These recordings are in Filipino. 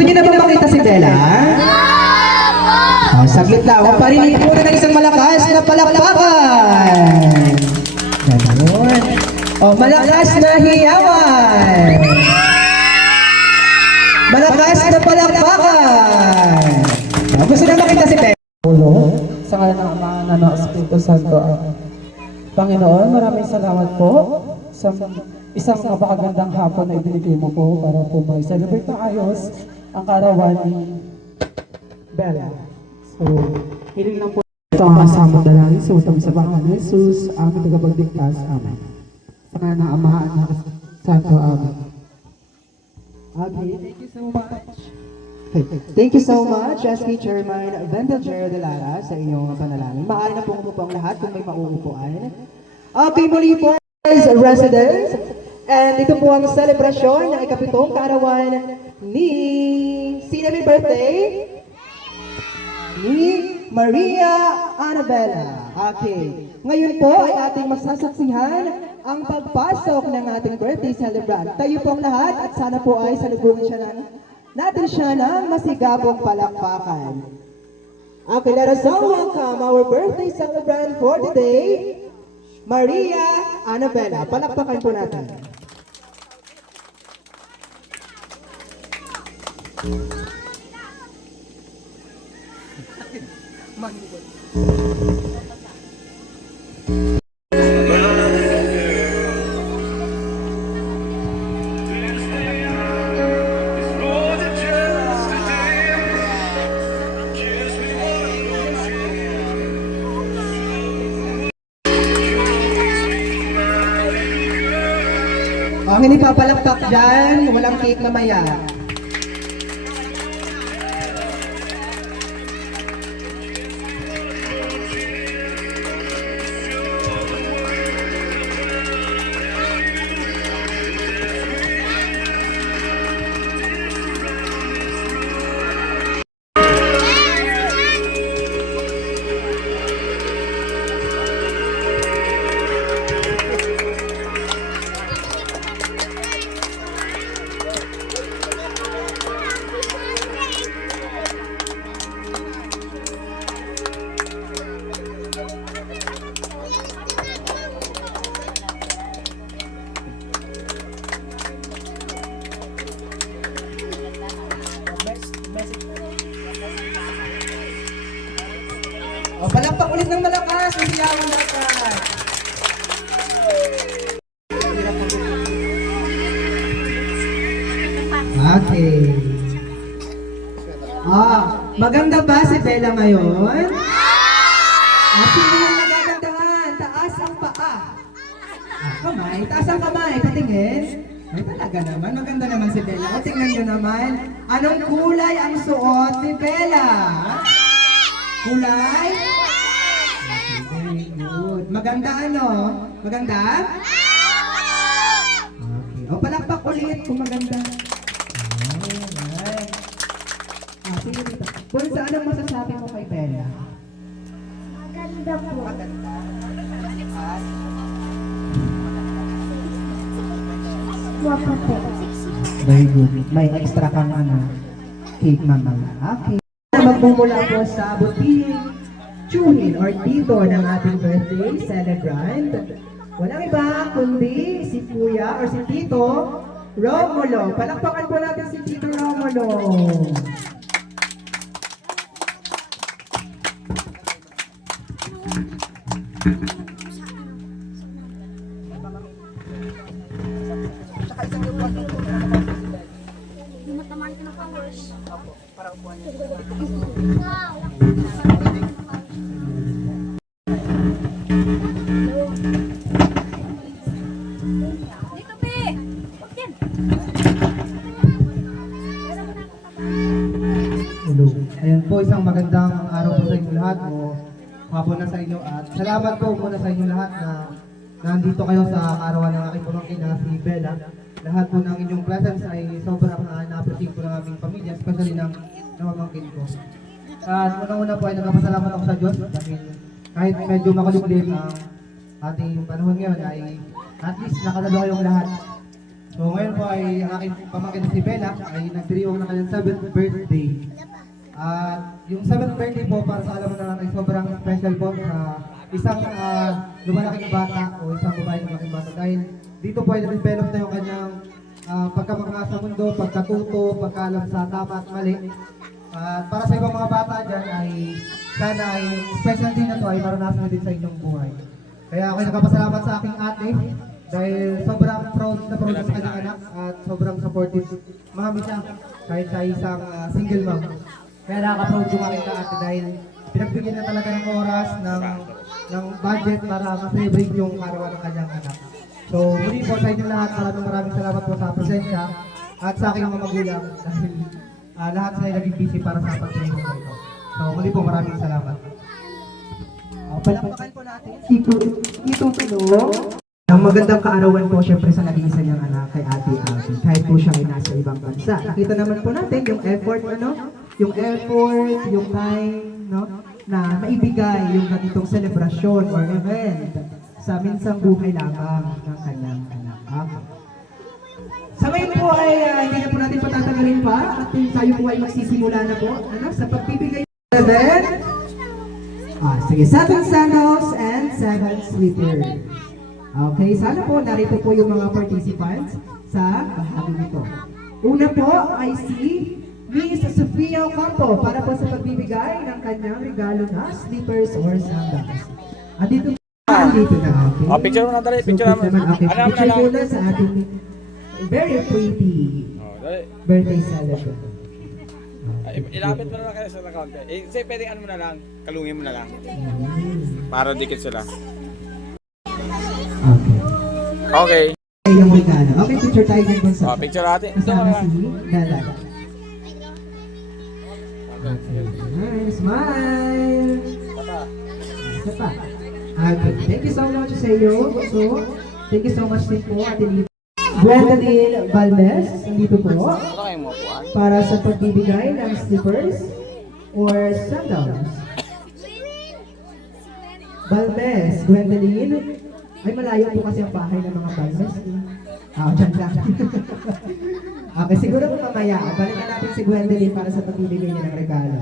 Gusto niyo na bang makita si Bella? Saglit lang. Parinig po na ng isang malakas na palakpakan. Ganun. Malakas na hiyawan. Malakas na palakpakan. Gusto na makita si Bella? Sa ngalan ng Ama, ng Espiritu Santo. Panginoon, maraming salamat po sa isang napakagandang hapon na ibinigay mo po para po mag-celebrate ng ayos ang kaarawan ni Bella. So, hiling lang po ito ang kasamang dalangin sa utang sa Panginoon Jesus, aming tagapagligtas. Amen. Sa ngalan ng Ama, ng Santo. Amen. Okay, thank you so much. Thank you so much, SK Chairman Wendell Jero de Lara, sa inyong panalangin. Maaari na pong umupo ang lahat kung may mauupuan. Okay, muli po, residents. And ito po ang selebrasyon ng ikapitong kaarawan ni... Sino may birthday? Ni Maria Annabella. Okay. Ngayon po ay ating masasaksihan ang pagpasok ng ating birthday celebrant. Tayo po ang lahat at sana po ay salubungin natin siya ng masigabong palakpakan. Okay, let us all welcome our birthday celebrant for today, Maria Annabella. Palakpakan po natin. Ang hindi papalakpak dyan, walang cake na maya. Palakpak ulit ng malakas, masilawan dapat. Okay. Maganda ba si Bella ngayon? Sino yung nagagandahan? Taas ang paa. Kamay, taas ang kamay, patingin. Ay talaga naman, maganda naman si Bella. O tingnan nyo naman, anong kulay ang suot ni Bella? Kulay? Okay, very good. Maganda ano? Maganda? Okay. O palakpak ulit kung maganda. Alright. Sige dito. Bunsa, anong masasabi mo kay Bella? Maganda po. Maganda. Guwapo po. Very good. May extra kang cake mamaya. Okay. Magmumula po sa buting tsuhin or tito ng ating birthday celebrant. Walang iba kundi si Kuya or si Tito Romulo. Palakpakan po natin si Tito Romulo. Matamaan ka na powers. Para upuan niya. Dito, Pe! Huwag yan! Hello. Ayan po, isang magandang araw po sa inyo lahat o hapon na sa inyo at salamat po muna sa inyo lahat na nandito kayo sa arawan ng aking pamangkin na si Bella. Lahat po ng inyong presence ay sobrang na-appreciate po ng aming pamilya, especially ng pamangkin ko. At unang-una po ay nagpapasalamat ako sa Diyos dahil kahit medyo makulublim ang ating panahon ngayon ay at least nakadalo kayong lahat. So ngayon po ay ang aking pamangkin na si Bella ay nagdiriwang na kanyang 7th birthday. At yung 7th birthday po para sa alam mo na ay sobrang special po sa isang lumalaking bata o isang babae na lumalaking bata dahil dito po ay na-develop na yung kanyang pagkamangha sa mundo, pagkatuto, pagkaalam sa tama at mali. At para sa ibang mga bata dyan ay sana ay special din na to ay maranasan din sa inyong buhay. Kaya ako'y nagpapasalamat sa aking ate dahil sobrang proud na proud sa kanyang anak at sobrang supportive mami siya kahit sa isang single mom. Kaya nakaka-proud yung aking ate dahil pinagbigyan na talaga ng oras, ng budget para ma-celebrate yung arawan ng kanyang anak. So muli po sa inyo lahat, maraming salamat po sa presensya at sa aking mga magulang dahil lahat sila naging busy para sa pag-celebrate ko ito. So muli po maraming salamat. Palakpakan po natin si Tito Pilo. Ang magandang kaarawan po syempre sa nag-iisa niyang anak kay Ate Abby. Kahit po siya ay nasa ibang bansa. Nakita naman po natin yung effort, yung time, na maibigay yung ganitong selebrasyon or event sa minsang buhay lamang ng kanyang anak. Sa ngayon po ay hindi na po natin patatagalin pa at tayo po ay magsisimula na po sa pagbibigay ng event. Sige, 7 sandals and 7 slippers. Okay, sana po narito po yung mga participants sa bahagi nito. Una po ay si Miss Sofia Ocampo para po sa pagbibigay ng kanyang regalo na slippers or sandals. Andito na, okay? Picture mo na dali, picture So, naman. okay. Ano naman Picture lang? muna sa ating very pretty Dali. birthday celebration. Ilapit mo na lang kayo sa account. Say, pwede ano mo na lang, kalungin mo na lang. Para dikit sila. Okay. Okay. Ay, yung regalo. Okay, picture tayo din sa Picture natin. Ito kasama na. si Bella. Okay. Nice. Smile! Isa pa. Okay. Thank you so much sa iyo. So, thank you so much din po, Ate Liv. Gwendolyn Balmes, nandito po Ano kayo mo po? para sa pagbibigay ng slippers or sandals. Balmes, Gwendolyn. Ay, malayo po kasi ang bahay ng mga Balmes. Dyan lang. Okay, siguro po mamaya. Balikan natin si Gwendolyn para sa pagbibigay niya ng regalo.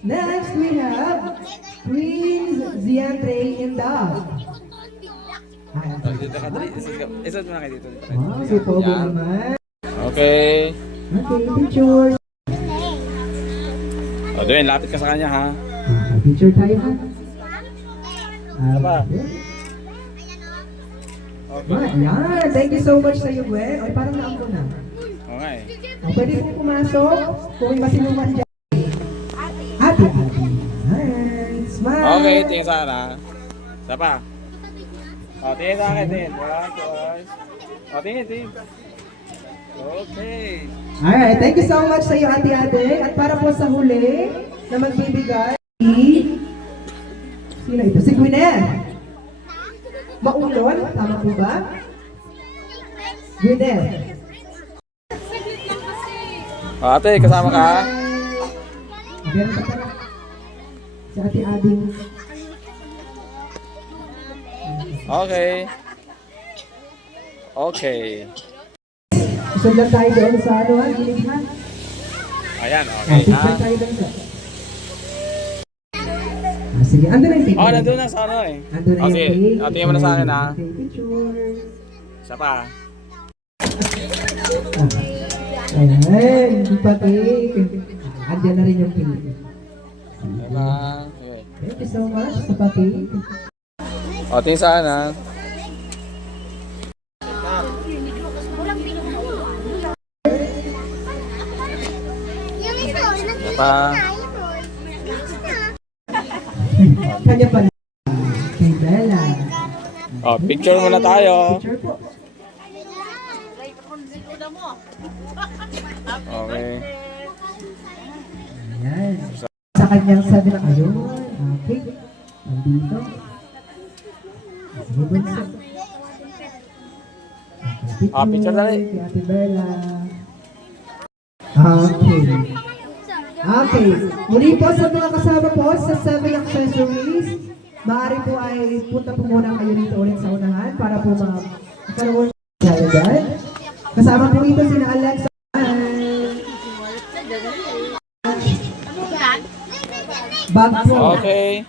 Next, we have Prince Ziantre Indab. Dito ka dali. Isot mo na kayo dito. Wow, si Pogo Yan. naman. Okay. Okay, picture. Dwayne, lapit ka sa kanya ha. Okay, picture tayo ha. Apa? Okay. Ayan, thank you so much sa iyo, Gwen. Ay, parang naampo na. Okay. Pwede po pumasok kung may masinuman dyan. Ate. Ayan, smile. Okay, tingin sa akin ha. Isa pa. Tingin sa akin, tingin. Tingin. Okay. Alright, thank you so much sa iyo, ate. At para po sa huli na magbibigay, sino ito? Si Gwyneth. Maulon, tama po ba? Gwyneth. Ate, kasama ka? Meron ka pala. Si Ate Ading. Okay. Okay. Isod lang tayo doon sa ano ha, gilid ha. Ayan, okay ha. Picture tayo doon sa. Sige, ando na yung picture. Nandun na sa ano eh. Ando na yung Okay, picture. tingin mo na sa akin ha. Okay, picture. Isa pa. Ayan, hindi pa cake. Andiyan na rin yung cake. Isa pa. Okay. Thank you so much sa pa-cake. Tingin sa akin ha. Isa pa. Kanya pala. Kay Bella. Picture muna tayo. Picture po. Okay. Ayan. Sa kanyang sabi na ayun. Okay. Nandito. Sige, bunso. Okay, Picture dali. Kay Ate Bella. Okay. Okay. Muli po sa mga kasama po sa 7 accessories, maaari po ay punta po muna kayo dito ulit sa unahan para po magkaroon ng Kasama po ito sina Alexa. Bag po. Okay.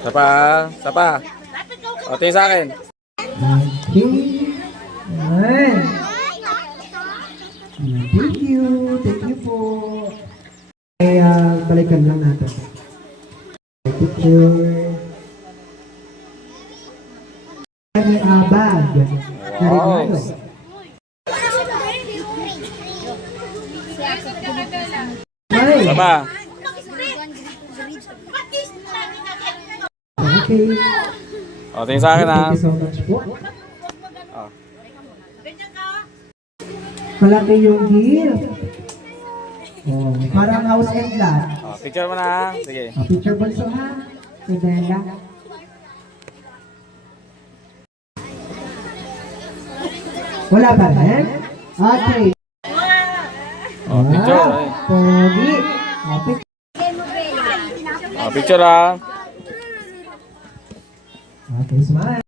Sapa, sapa. O, tingin sa akin. Thank you. Ayan. Thank you. Thank you po. Ay, balikan lang natin. Picture. May bag. Wow. Ay, Sapa. okay. O, tingin sa akin ha. Thank you so much po. O. Malaki yung gift. Oh, parang house and lot. O, picture mo na ha. Sige. Picture bunso ha. Isabella. Wala ba rin? Okay. O, picture. Ay. Pogi. Okay. O, picture ha. Okay, smile.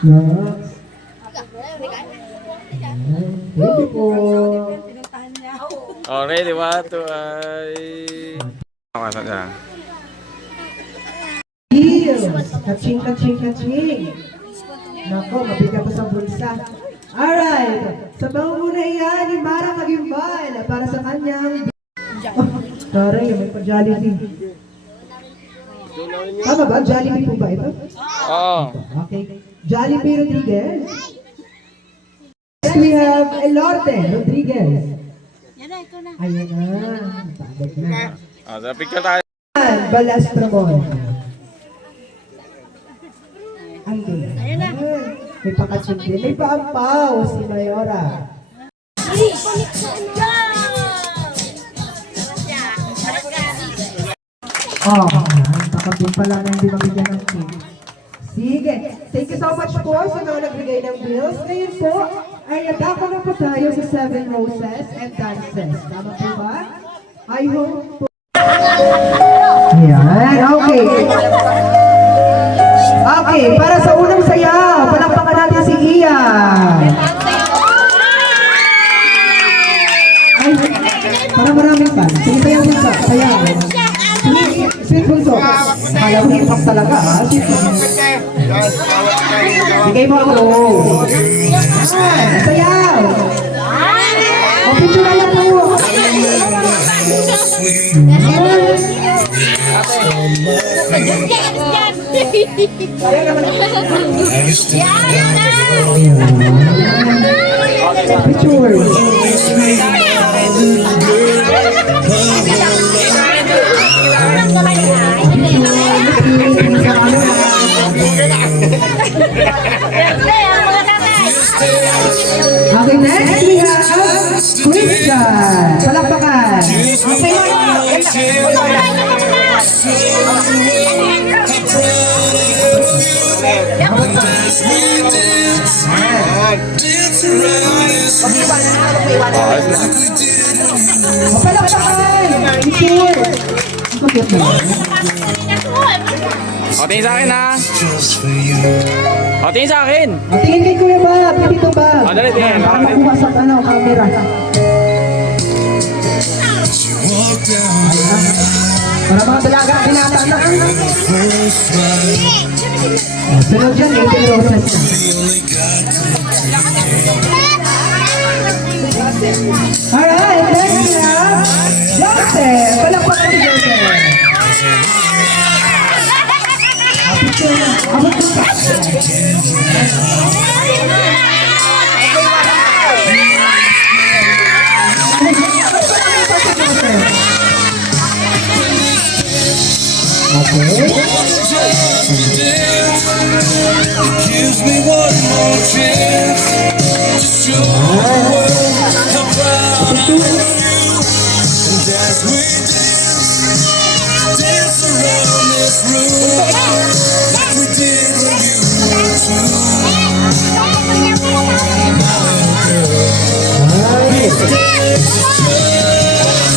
Yes. Thank you po. O, ready, 1, 2, ay. Okay, saan dyan? Heels. Kaching, kaching, kaching. Nako, mabigat pa sa bulsa. Alright. Sabaw muna yan ni Mara Magimbal para sa kanyang... Oh, taray, may pa-Jollibee. Tama ba? Jollibee po ba ito? Oo. Okay. Jollibee Rodriguez. Next we have Elorte Rodriguez. Ayan na. Pagod na. O, sa picture tayo. Balastramon. Ay, ayan na. May pakatsundi. May paampaw si Mayora. Oh, takabin pala na hindi mabigyan ng cake. Sige. Thank you so much po sa mga nagbigay ng bills. Ngayon po, ay nadako na po tayo sa 7 roses and dances. Tama po ba? I hope po. Ayan, okay. Okay, para sa unang sayaw, palakpakan natin si Ian. Ay, para maraming fan. Sige, sayaw din sa sayaw. Sweet Bunso. Kala mo hip-hop talaga, ha? Bigay mo ako. Sayaw. O, picture na lang po. Picture. Okay, next we have Christian. Palakpakan. Palakpakan. Picture. O, tingin sa akin ha. O, tingin sa akin. O, tingin kay Kuya Bob. Dito ba? O, dali, tingin. Para makuha sa camera. Para mga dalaga, binata na. Sunod dyan, 18 roses na. Alright, next we have Joseph. Palakpakan si Joseph. Picture na. Abot ko pa. Gives me one more chance to show the world how proud I am of you. And as we dance around this room, like we did when you were two. This dance is just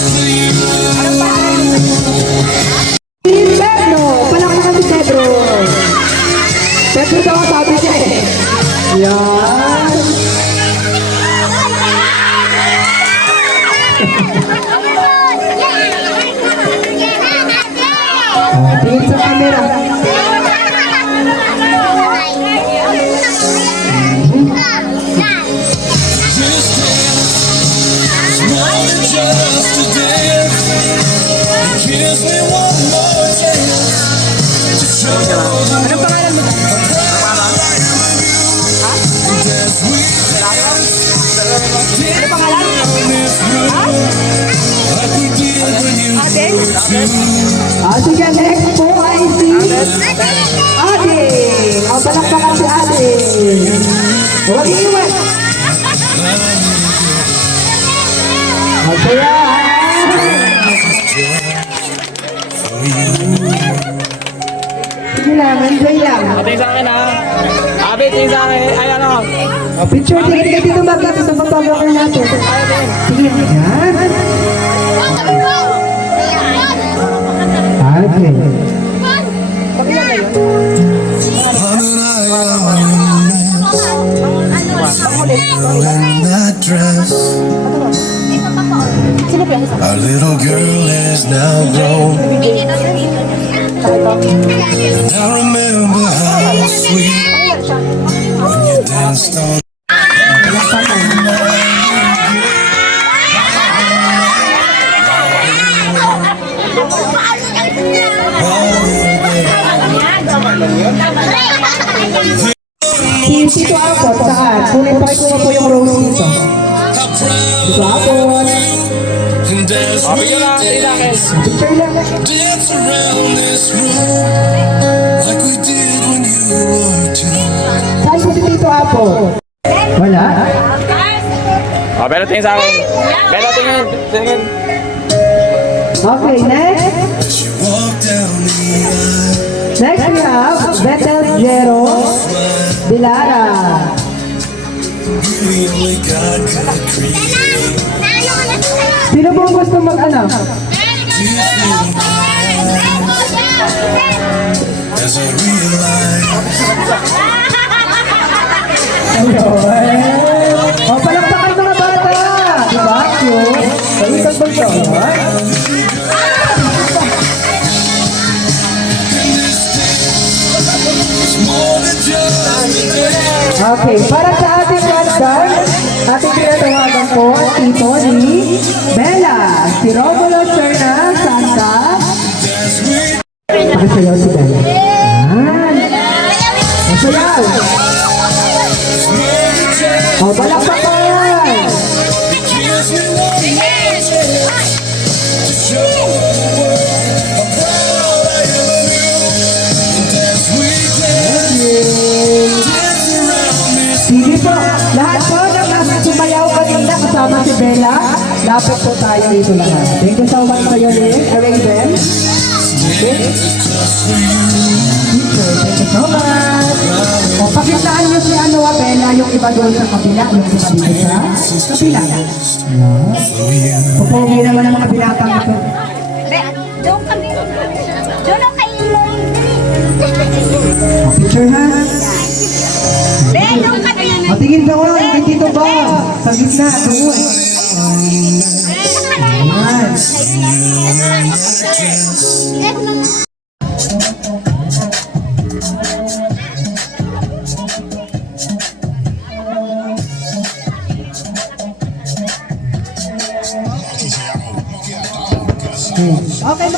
for you. Pedro! Palakpakan si Pedro! Pedro daw ang sabi niya eh. Yan! Tingin sa camera. This dance is more than just a dance. It gives me one more chance to show them how proud I am of you. And as we dance, dance around this room like we did when you were two. Sige, next po ay si Ate. Palakpakan si Ate. Huwag iiwan. Masaya. Sige lang, enjoy lang. Tingin sa akin ha. Abi, tingin sa akin. Ay, ano? Picture din ka dito magkita sa photographer natin. Sige, yan. Okay. In that dress, our little girl is now grown. And I remember how sweet when you danced on. Si Tito Apot, saan? Kunin pa ito po yung rose dito. How proud Tito Apot. and as we Abi, yun lang. Tingin sa akin. Picture lang. dance around this room like we did when you were two. Saan po si Tito Apot? Wala? Oh, pero tingin sa akin. Pero tingin. Tingin. Okay, next. As you walk down the aisle, Next we have Bethel Jero Dilara. the only God could create. Sino po gusto mag-anak? As I realize O, palakpakan mga bata! Diba? Cute. Sa isang bunso. it's more than just a dance. Okay, para sa ating rockstar, ating pinatawagan po ang tito ni Bella, si Romulo Serna Santa. As we Pakisayaw si Bella. Yan. Masayaw. O, palakpakan! gives me one more chance to show the world how proud I am of you. And as we dance around this Sige po, lahat po ng nasa sumayaw kanina kasama si Bella, lapit po tayo dito lahat. Thank you so much for your name, Raven. Okay. just for you. Thank you so much. O, pakitaan niyo si Bella, yung iba doon sa kabila, yung iba dito sa kabila. For you. Pupugi naman ang mga binatang ito. Doon kami. Doon ang kayo mo. Picture na. Doon kami. Matingin doon, kay Tito Ba. Sa gitna, doon. Ayan. Okay,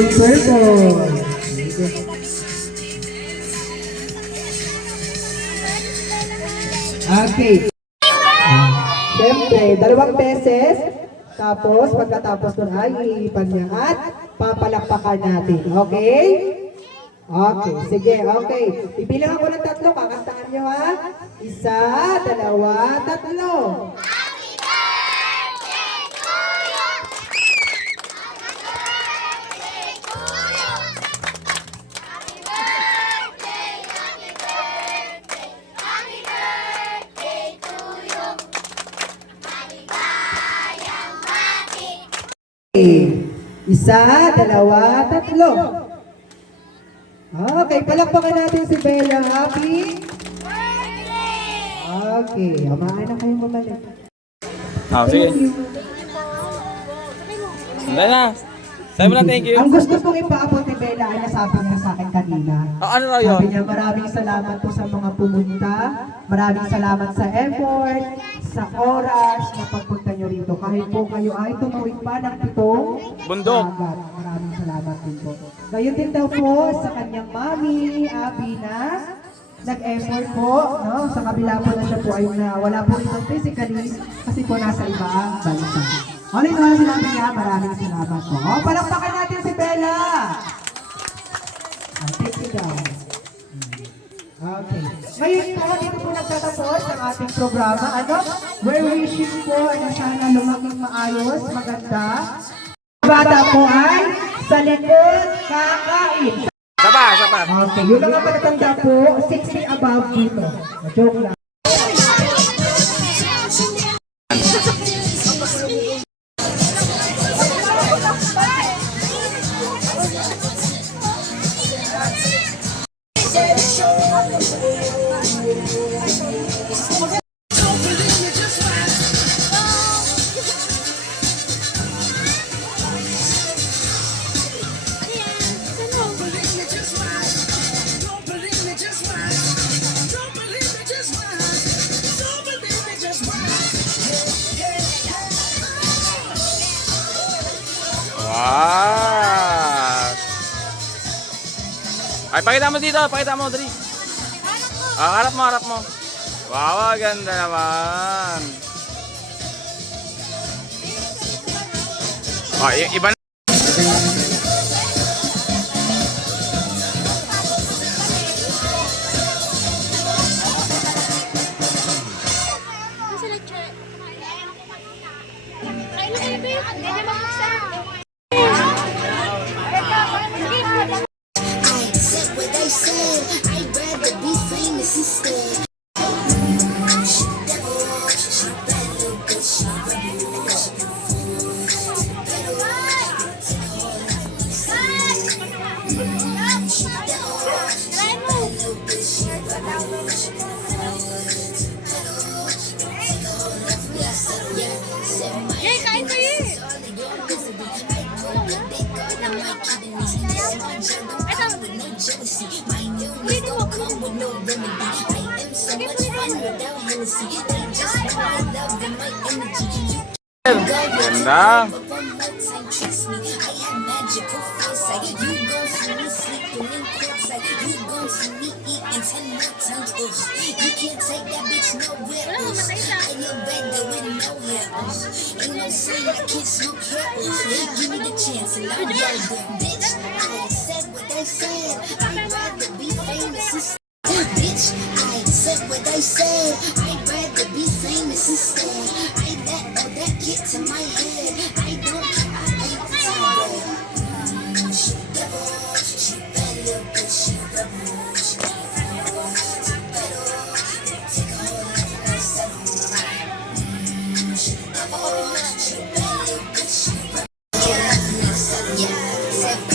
yung purple. Okay. Siyempre, 2 beses. Tapos, pagkatapos nun ay iipan niya at papalakpakan natin. Okay? Okay, sige, okay. Bibilang ako ng 3, kakantaan niyo ha. 1, 2, 3. Okay. 1, 2, 3. Okay, palakpakan natin si Bella. Happy? Okay, amaan na kayo mabalik. Sige. Sandali na. Sabi mo na thank you. Ang gusto kong ipaabot ni Bella ay nasabi niya sa akin kanina. Ano raw yun? Sabi niya, maraming salamat po sa mga pumunta. Maraming salamat sa effort, sa oras na pagpunta niyo rito. Kahit po kayo ay tumuwid pa ng 7 Bundok. dagat. Maraming salamat din po. Gayon din daw po sa kanyang mami, Abby, na nag-effort po, no? Sa kabila po na siya po ay wala po rito physically kasi po nasa ibang bansa. All in all, sinabi niya, maraming salamat po. Palakpakan natin si Bella! Take it down. Okay. Ngayon po, dito po nagtatapos ang ating programa. Ano? We're wishing po na sana lumaking maayos, maganda. Bata po ay sa likod kakain. Sapa. Okay, yung mga palatanda po, 60 above dito. Joke lang. Wow! Ay, pakita mo dito, pakita mo, dali. Harap mo. Wow, ganda naman. Iba na. Ganda. Bitch, I said what I said. I'd rather be famous instead. I let all that get to my head. I don't care, I ain't tired. She devil, she bad little bitch, she rebel. She devil, she better. Take a whole life and I settle. She devil, she bad little bitch, she rebel. Yeah, said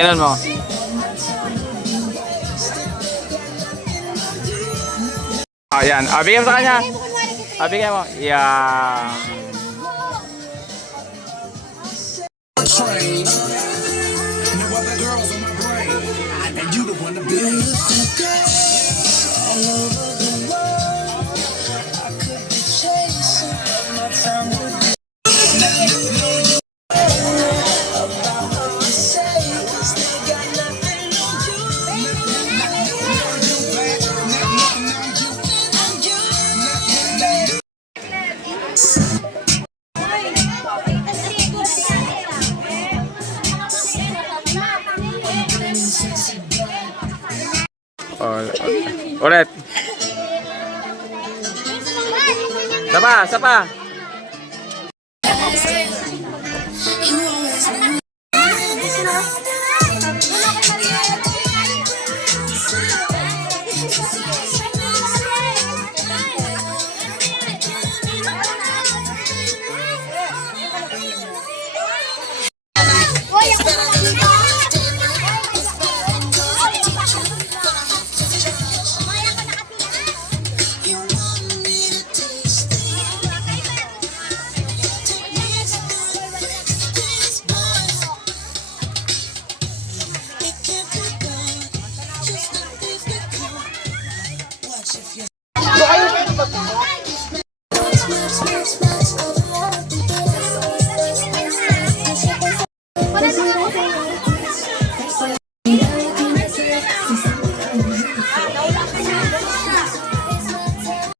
Ganun mo. Ayan. Bigyan mo sa kanya. Bigyan mo. Yeah. Train. No other girls on my brain. And you the one to be. All over the world, I could be chasing, but my time would be. About what you say, 'cause they got nothing on you. Ulit. Sapa.